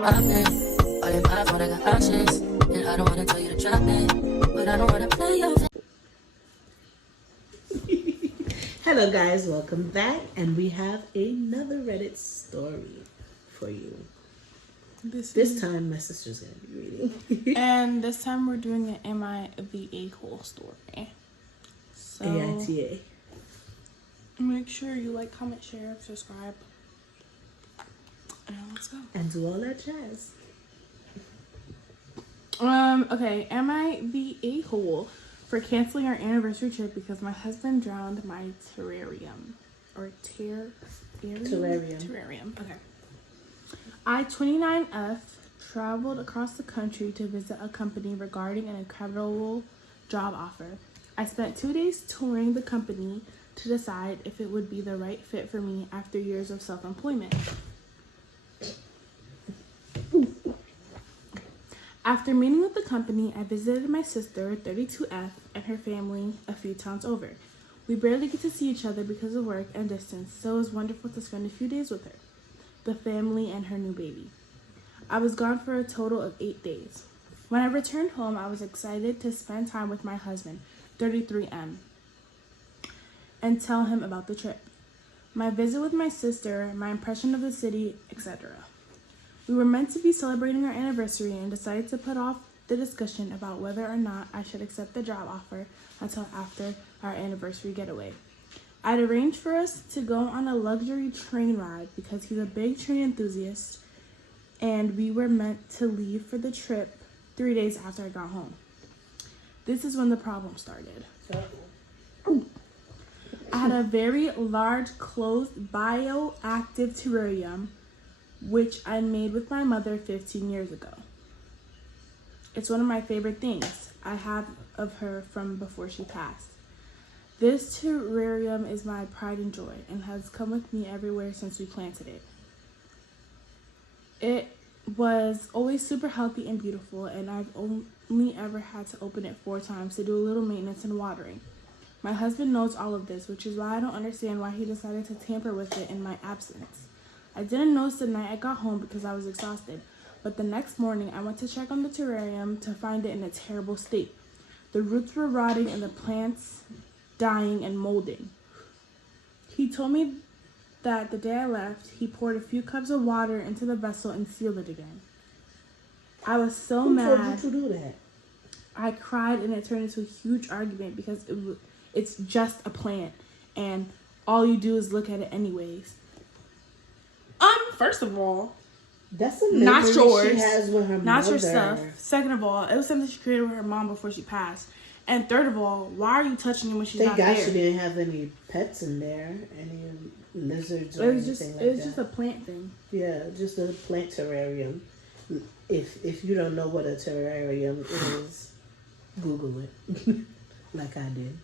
rock me. All in my phone, I got options. And I don't wanna tell you to drop me, but I don't wanna play your. Hello guys, welcome back, and we have another Reddit story for you. This time my sister's gonna be reading. And this time we're doing an Am I the A-hole story. So AITA. make sure you like, comment, share, subscribe. And let's go. And do all that jazz. Okay, am I the a-hole for canceling our anniversary trip because my husband drowned my terrarium? Or terrarium. Okay. I, 29F, traveled across the country to visit a company regarding an incredible job offer. I spent 2 days touring the company to decide if it would be the right fit for me after years of self-employment. After meeting with the company, I visited my sister, 32F, and her family a few towns over. We barely get to see each other because of work and distance, so it was wonderful to spend a few days with her, the family, and her new baby. I was gone for a total of 8 days. When I returned home, I was excited to spend time with my husband, 33M, and tell him about the trip, my visit with my sister, my impression of the city, etc. We were meant to be celebrating our anniversary and decided to put off the discussion about whether or not I should accept the job offer until after our anniversary getaway. I'd arranged for us to go on a luxury train ride because he's a big train enthusiast, and we were meant to leave for the trip 3 days after I got home. This is when the problem started. I had a very large closed bioactive terrarium which I made with my mother 15 years ago. It's one of my favorite things I have of her from before she passed. This terrarium is my pride and joy and has come with me everywhere since we planted it. It was always super healthy and beautiful, and I've only ever had to open it 4 times to do a little maintenance and watering. My husband knows all of this, which is why I don't understand why he decided to tamper with it in my absence. I didn't notice the night I got home because I was exhausted, but the next morning I went to check on the terrarium to find it in a terrible state. The roots were rotting and the plants dying and molding. He told me that the day I left, he poured a few cups of water into the vessel and sealed it again. I was so mad. Who told you to do that? I cried, and it turned into a huge argument because it's just a plant and all you do is look at it anyways. First of all, that's a not yours. She has with her not mother. your stuff. Second of all, it was something she created with her mom before she passed. And third of all, why are you touching it when she's not there? Thank God she didn't have any pets in there, any lizards or anything like that. It was just a plant thing. Yeah, just a plant terrarium. If you don't know what a terrarium is, Google it, like I did.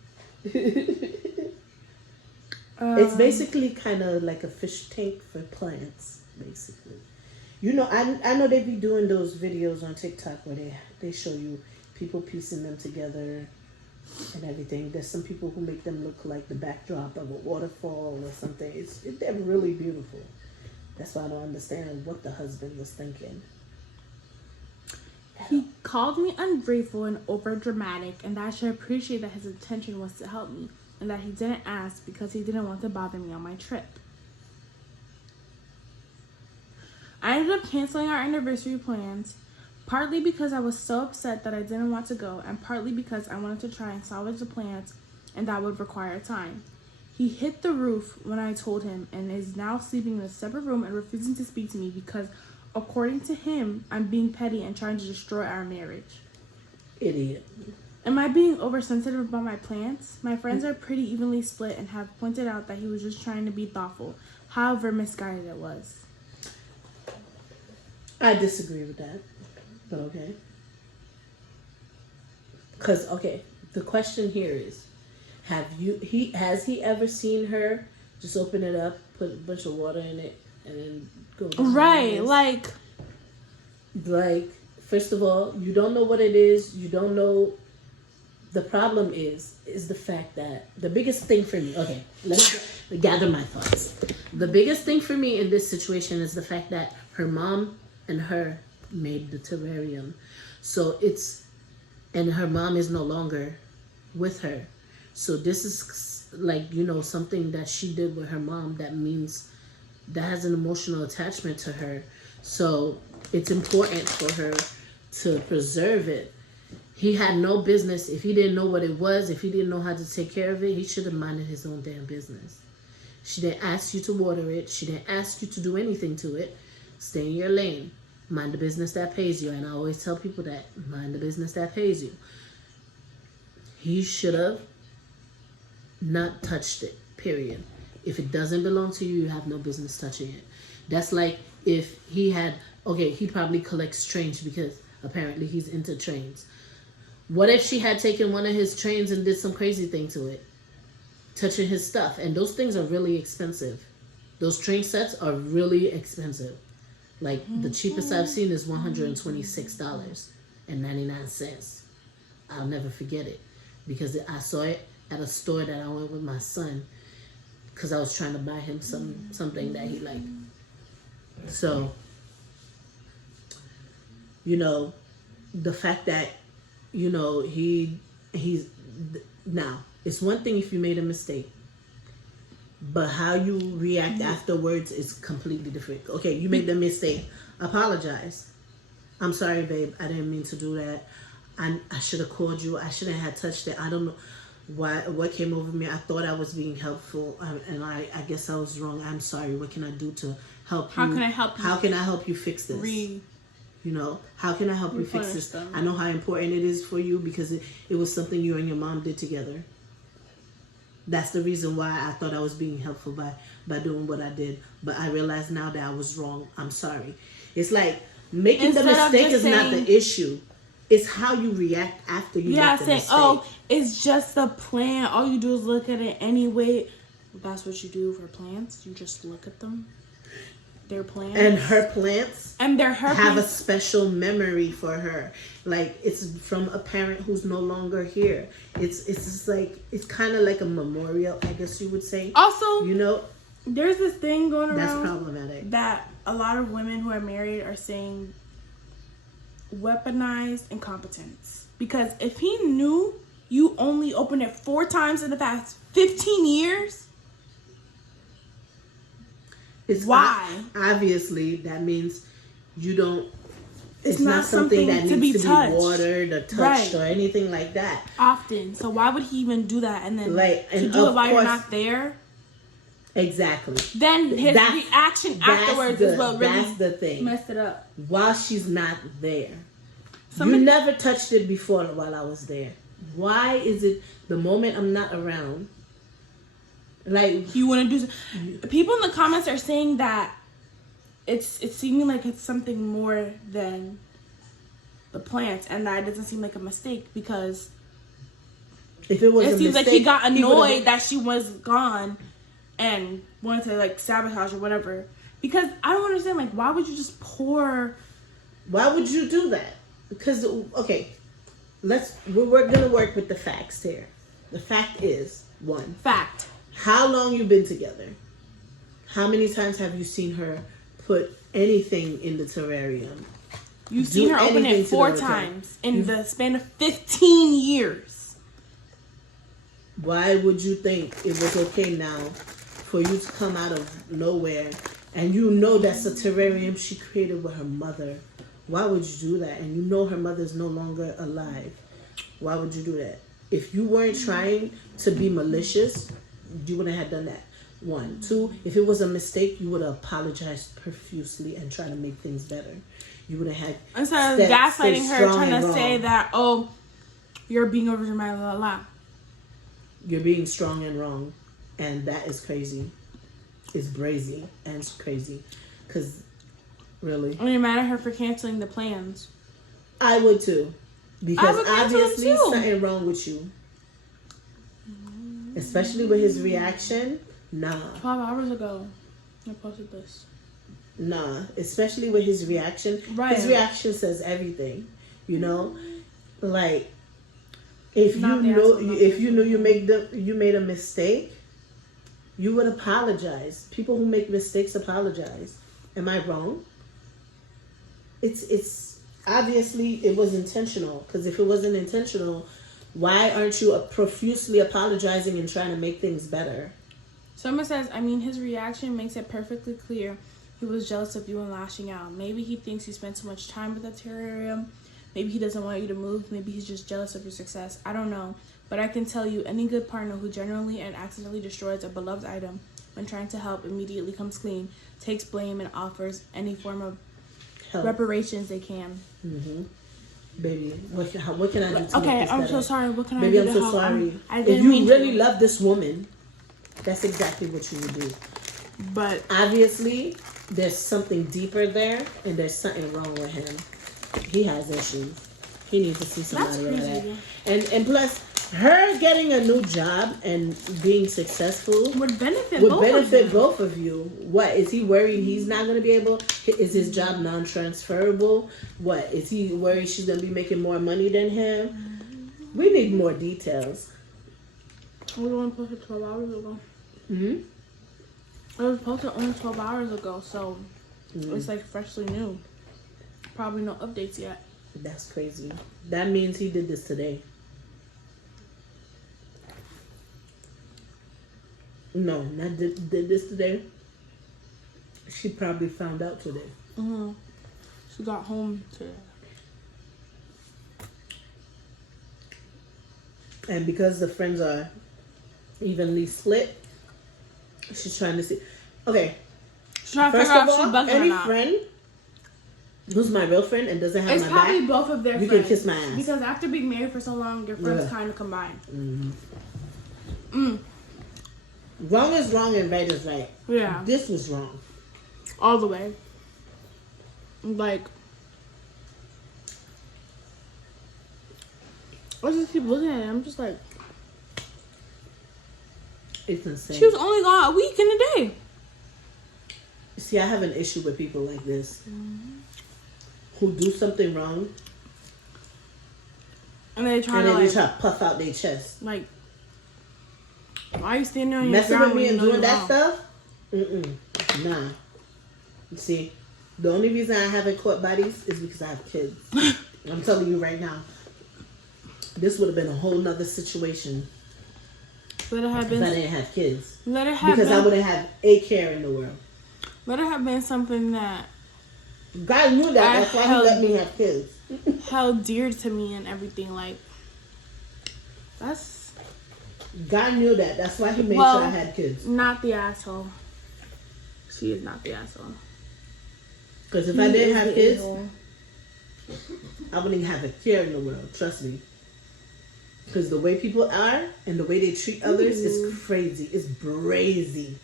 It's basically kind of like a fish tank for plants, basically. You know, I know they be doing those videos on TikTok where they show you people piecing them together and everything. There's some people who make them look like the backdrop of a waterfall or something. They're really beautiful. That's why I don't understand what the husband was thinking. He called me ungrateful and overdramatic, and that I should appreciate that his intention was to help me, and that he didn't ask because he didn't want to bother me on my trip. I ended up canceling our anniversary plans, partly because I was so upset that I didn't want to go, and partly because I wanted to try and salvage the plants, and that would require time. He hit the roof when I told him, and is now sleeping in a separate room and refusing to speak to me because, according to him, I'm being petty and trying to destroy our marriage. Idiot. Am I being oversensitive about my plants? My friends are pretty evenly split and have pointed out that he was just trying to be thoughtful, however misguided it was. I disagree with that, but okay. Because, okay, the question here is, has he ever seen her just open it up, put a bunch of water in it, and then go? Right, like, first of all, you don't know what it is. You don't know. The problem is the fact that the biggest thing for me, okay, let's gather my thoughts. The biggest thing for me in this situation is the fact that her mom and her made the terrarium. So and her mom is no longer with her. So this is like, something that she did with her mom that has an emotional attachment to her. So it's important for her to preserve it. He had no business, if he didn't know what it was, if he didn't know how to take care of it, he should have minded his own damn business. She didn't ask you to water it. She didn't ask you to do anything to it. Stay in your lane. Mind the business that pays you. And I always tell people that, mind the business that pays you. He should have not touched it, period. If it doesn't belong to you, you have no business touching it. That's like if he probably collects trains because apparently he's into trains. What if she had taken one of his trains and did some crazy thing to it? Touching his stuff. And those things are really expensive. Those train sets are really expensive. Like, the cheapest I've seen is $126.99. I'll never forget it. Because I saw it at a store that I went with my son. Because I was trying to buy him something that he liked. So, the fact that, he's... Now, it's one thing if you made a mistake. But how you react afterwards is completely different. Okay, you made the mistake. Apologize. I'm sorry, babe. I didn't mean to do that. I should have called you. I shouldn't have touched it. I don't know what came over me. I thought I was being helpful. And I guess I was wrong. I'm sorry. What can I do to help you? How can I help you? How can I help you fix this? How can I help you fix this? I know how important it is for you because it was something you and your mom did together. That's the reason why I thought I was being helpful by doing what I did. But I realize now that I was wrong. I'm sorry. It's like making the mistake is not the issue. It's how you react after you make the mistake. Oh, it's just a plan. All you do is look at it anyway. That's what you do for plants. You just look at them. Their plants. And her plants have a special memory for her. Like, it's from a parent who's no longer here. It's just like, it's kind of like a memorial, I guess you would say. Also, there's this thing going around. That's problematic. That a lot of women who are married are saying weaponized incompetence. Because if he knew you only opened it 4 times in the past 15 years... Why? Obviously, that means you don't... It's not something that needs to be watered or touched or anything like that. Often. So why would he even do that? And then and do it while you're not there? Exactly. Then his reaction afterwards is what really that's the thing. Messed it up. While she's not there. You never touched it before while I was there. Why is it the moment I'm not around... Like, you want to do... People in the comments are saying that it's seeming like it's something more than the plants, and that it doesn't seem like a mistake because if it was, it seems like he got annoyed that she was gone and wanted to like sabotage or whatever. Because I don't understand, like, why would you just pour? Why would you do that? Because we're gonna work with the facts here. The fact is fact. How long you been together? How many times have you seen her put anything in the terrarium? You've seen her open it 4 times in the span of 15 years. Why would you think it was okay now for you to come out of nowhere and that's a terrarium she created with her mother? Why would you do that? And her mother's no longer alive. Why would you do that? If you weren't trying to be malicious, you wouldn't have done that. 1. 2, if it was a mistake, you would have apologized profusely and tried to make things better. You would have had... Instead of gaslighting her, trying to say that, oh, you're being overdramatic, blah, blah, blah. You're being strong and wrong. And that is crazy. It's brazy and it's crazy. Because, really... I mean, mad at her for canceling the plans. I would too. Because obviously something wrong with you. Especially with his reaction. Nah. 12 hours ago, I posted this. Nah. Especially with his reaction. Right. His reaction says everything. Like, if you knew you made a mistake, you would apologize. People who make mistakes apologize. Am I wrong? it's obviously it was intentional. Because if it wasn't intentional, why aren't you profusely apologizing and trying to make things better? Summer says, I mean, his reaction makes it perfectly clear he was jealous of you and lashing out. Maybe he thinks you spent too much time with the terrarium. Maybe he doesn't want you to move. Maybe he's just jealous of your success. I don't know. But I can tell you, any good partner who generally and accidentally destroys a beloved item when trying to help immediately comes clean, takes blame, and offers any form of Help. reparations they can. Mm-hmm. Baby, what can I do to make Okay, this I'm better? so sorry. What can Baby, I do I'm to so help? sorry. I If didn't you mean really to. love this woman, that's exactly what you would do. But Obviously, there's something deeper there, and there's something wrong with him. He has issues. He needs to see somebody That's like crazy. that. And plus, her getting a new job and being successful would benefit both of you. What, is he worried he's not going to be able? Is his job non-transferable? What, is he worried she's going to be making more money than him? We need more details. I was only posted 12 hours ago. Hmm? It was posted only 12 hours ago, so it's like freshly new. Probably no updates yet. That's crazy. That means he did this today. No, not did this today. She probably found out today. Mm-hmm. She got home today. And because the friends are evenly split, she's trying to see. Okay. She's trying to First figure of out if she's all, bugging or any not. friend who's my real friend and doesn't have It's my probably back, both of their you friends. can kiss my ass. Because after being married for so long, your friends Yeah. kind of combine. Mm-hmm. Wrong is wrong and right is right. Yeah. This was wrong. All the way. Like, I just keep looking at it. I'm just like, It's insane. she was only gone a week and a day. See, I have an issue with people like this who do something wrong And they try and to then they like, try to puff out their chest. like, why are you standing on your Messing ground with me when and you know doing you're that wrong? stuff? Nah. You see, the only reason I haven't caught bodies is because I have kids. I'm telling you right now. This would have been a whole nother situation Let it have if been. I didn't have kids. Let it have Because I been. wouldn't have a care in the world. Let it have been something that God knew that. That's why he let me have kids. held dear to me and everything. Like, that's God knew that. That's why he made Well, sure I had kids. not the asshole. She is not the asshole. Because if He I didn't is have the kids, a-hole. I wouldn't have a care in the world. Trust me. Because the way people are and the way they treat others is crazy. It's brazy.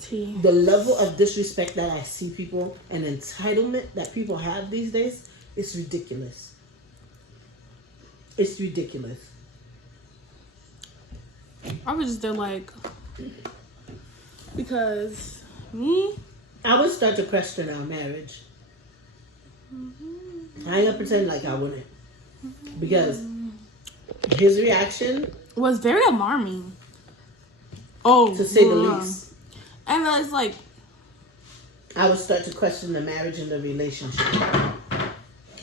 T. The level of disrespect that I see people and entitlement that people have these days is ridiculous. It's ridiculous. I was just there like, because me, I would start to question our marriage. I ain't gonna pretend like I wouldn't. Because his reaction, was very alarming. Oh, to say the yeah. least, And it's like, I would start to question the marriage and the relationship.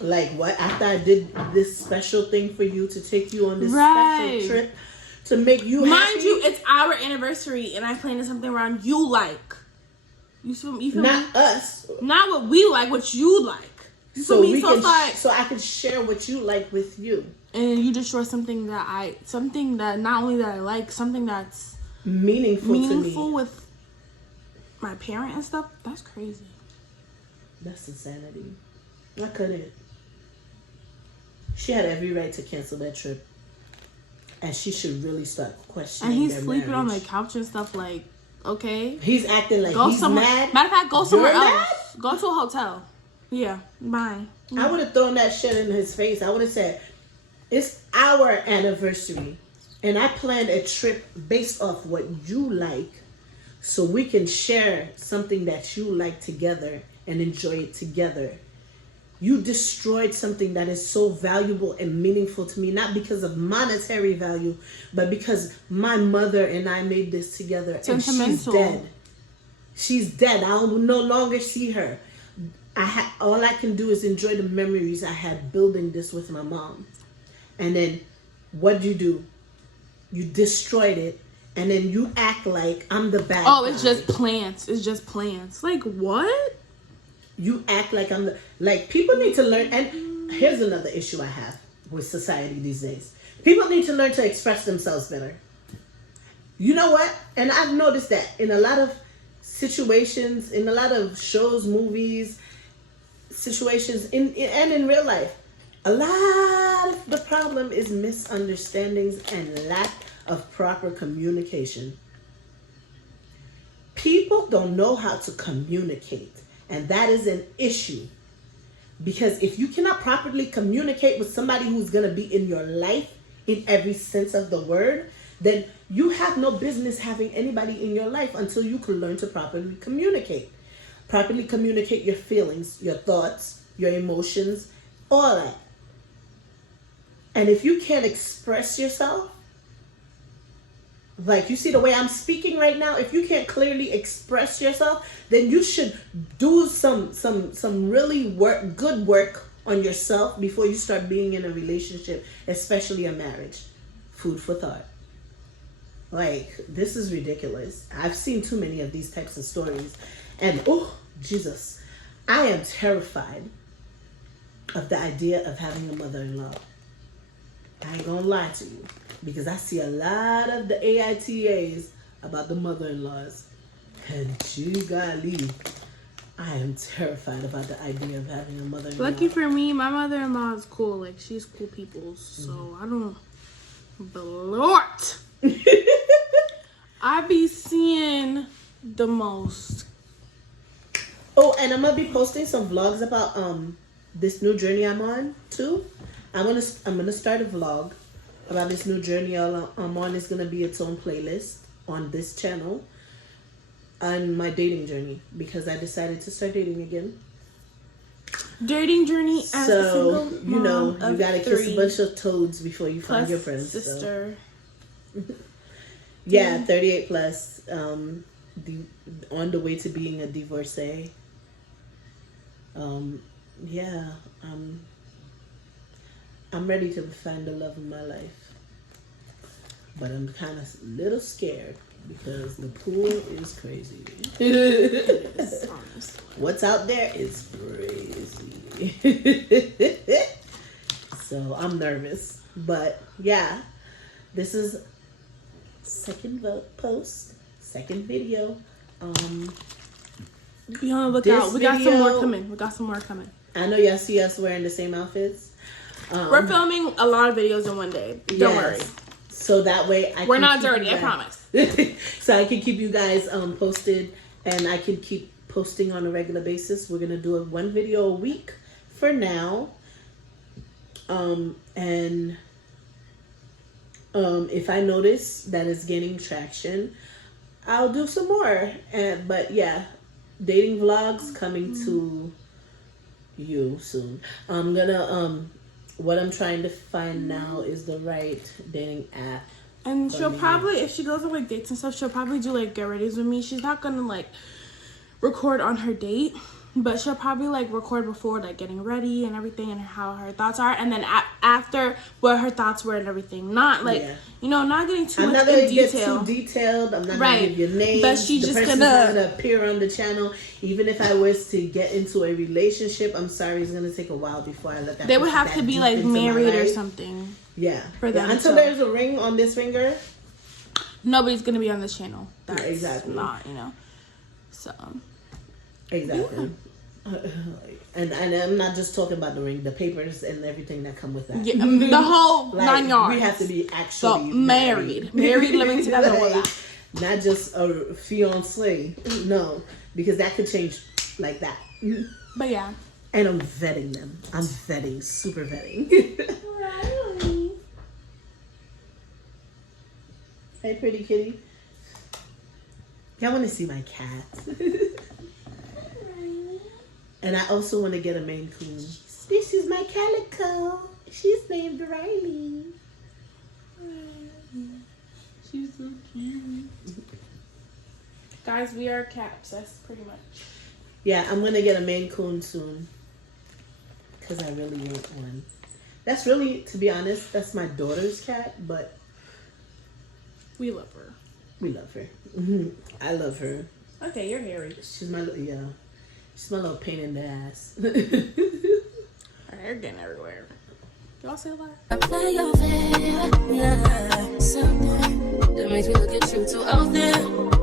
Like, what? After I did this special thing for you to take you on this Right. special trip to make you mind happy? you, it's our anniversary, and I planned something around you like. You feel me? Not us. Not what we like, what you like. You feel So me? we So can, it's like, so I can share what you like with you. and you destroy something that not only that I like, something that's Meaningful to me. with my parent and stuff. That's crazy. That's insanity. I couldn't. She had every right to cancel that trip. And she should really start questioning And he's their sleeping on the marriage. couch and stuff. Like, okay, He's acting like go he's somewhere. mad. Matter of fact, go somewhere You're else. Go to a hotel. Yeah, bye. I would have thrown that shit in his face. I would have said, it's our anniversary. And I planned a trip based off what you like. So we can share something that you like together and enjoy it together. You destroyed something that is so valuable and meaningful to me, not because of monetary value, but because my mother and I made this together and she's Sentimental. dead. She's dead. I'll no longer see her. All I can do is enjoy the memories I had building this with my mom. And then what do? You destroyed it, and then you act like I'm the bad guy. It's just plants. It's just plants. Like, what? You act like I'm the... Like, people need to learn... And here's another issue I have with society these days. People need to learn to express themselves better. You know what? And I've noticed that in a lot of situations, in a lot of shows, movies, situations, and in real life, a lot of the problem is misunderstandings and lack of proper communication. People don't know how to communicate, and that is an issue. Because if you cannot properly communicate with somebody who's going to be in your life in every sense of the word, then you have no business having anybody in your life until you can learn to properly communicate. Properly communicate your feelings, your thoughts, your emotions, all that. And if you can't express yourself, like you see the way I'm speaking right now, if you can't clearly express yourself, then you should do some really good work on yourself before you start being in a relationship, especially a marriage. Food for thought. Like, this is ridiculous. I've seen too many of these types of stories. And, oh, Jesus, I am terrified of the idea of having a mother-in-law. I ain't gonna lie to you. Because I see a lot of the AITAs about the mother-in-laws. And golly, I am terrified about the idea of having a mother-in-law. Lucky for me, my mother-in-law is cool. Like, she's cool people. So, I don't... Blort! I be seeing the most. Oh, and I'm gonna be posting some vlogs about this new journey I'm on too. I'm gonna start a vlog about this new journey I'm on. It's gonna be its own playlist on this channel on my dating journey, because I decided to start dating again. Dating journey as a single mom, you know, you gotta kiss a 3 bunch of toads before you find your prince. Sister. So. Yeah, 38 plus. On the way to being a divorcee. Yeah, I'm ready to find the love of my life, but I'm kind of a little scared because the pool is crazy. It is, honestly. What's out there is crazy. So I'm nervous, but yeah, this is second second video. Be on the lookout. We got some more coming. I know y'all see us wearing the same outfits. We're filming a lot of videos in one day. Don't worry. So that way we're not dirty, I promise. So I can keep you guys posted, and I can keep posting on a regular basis. We're gonna do one video a week for now. If I notice that it's gaining traction, I'll do some more. But yeah, dating vlogs coming to you soon. I'm gonna what I'm trying to find now is the right dating app. And she'll probably, if she goes on like dates and stuff, she'll probably do like get readies with me. She's not gonna like record on her date, but she'll probably like record before, like getting ready and everything, and how her thoughts are, and then after what her thoughts were and everything. Not like not getting too much in detail. Get too detailed. I'm not gonna give your name. But she's the just person's not gonna appear on the channel. Even if I was to get into a relationship, I'm sorry, it's gonna take a while before I let that. They would have to be like married or something. Yeah. For them. Until there's a ring on this finger, nobody's gonna be on this channel. That's exactly not, So. Exactly. Yeah. And I'm not just talking about the ring, the papers and everything that come with that. Yeah, the whole 9 yards. We have to be actually married living together with that. Not just a fiance. No, because that could change like that. But yeah. And I'm vetting them. I'm vetting, super vetting. Riley. Hey, pretty kitty. Y'all want to see my cat? And I also want to get a Maine Coon. This is my calico. She's named Riley. She's so cute. Guys, we are cat obsessed, pretty much. Yeah, I'm gonna get a Maine Coon soon. Because I really want one. That's really, to be honest, that's my daughter's cat, but We love her. we love her. I love her. Okay, you're hairy. She's my little, yeah. She's my little pain in the ass. Her hair getting everywhere. Y'all say a lot? I play your fair, nah, something that makes me look at you too out there.